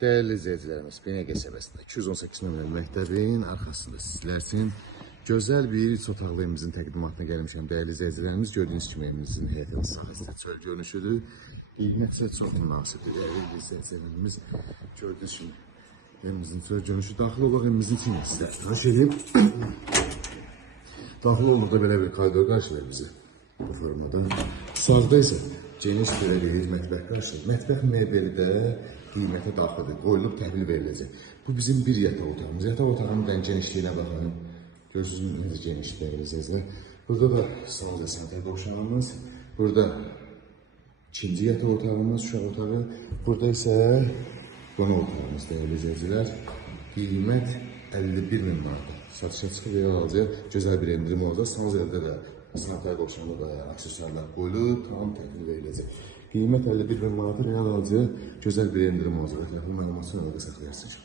Değerli izleyicilerimiz, BNG seviyesinde 218 nömrəli məktəbin arxasında sizlər üçün gözəl bir iç otaqlı evimizin təqdimatına gəlmişəm. Değerli izleyicilerimiz, gördüğünüz kimi evimizin həyətinin sahəsində çöl görünüşüdür. Qiymətsə çox münasibdir. Değerli izleyicilerimiz, gördüğünüz kimi evimizin çöl görünüşü. Daxil olaq evimizin içine sizlər tanış edeyim. Daxil olduqda belə bir koridor qarşılayır bizi bu formada. Sağda isə geniş bir mətbəx qarşılayır. Mətbəx mebeli də qiymətə daxildir, qoyulub təhvil veriləcək. Bu bizim bir yataq otağımız. Yataq otağının genişliyinə baxın. Görürsünüz necə genişdir izləyicilər. Burada da salon və sanitar qovşağımız. Burada ikinci yataq otağımız, uşaq otağı. Burada isə qonaq otağımız değerli izləyicilər. Qiymət 51.000 manat. Satışa çıxıb və alacaq gözəl bir endirim olacaq. Salon evdə də sanitar qovşağında da aksesuarlar qoyulub, tam təhvil veriləcək. Qiymət 51.000 manat real alacaq, gözəl bir endirim olacaq. Telefon məlumatını orada saxlayarsınız.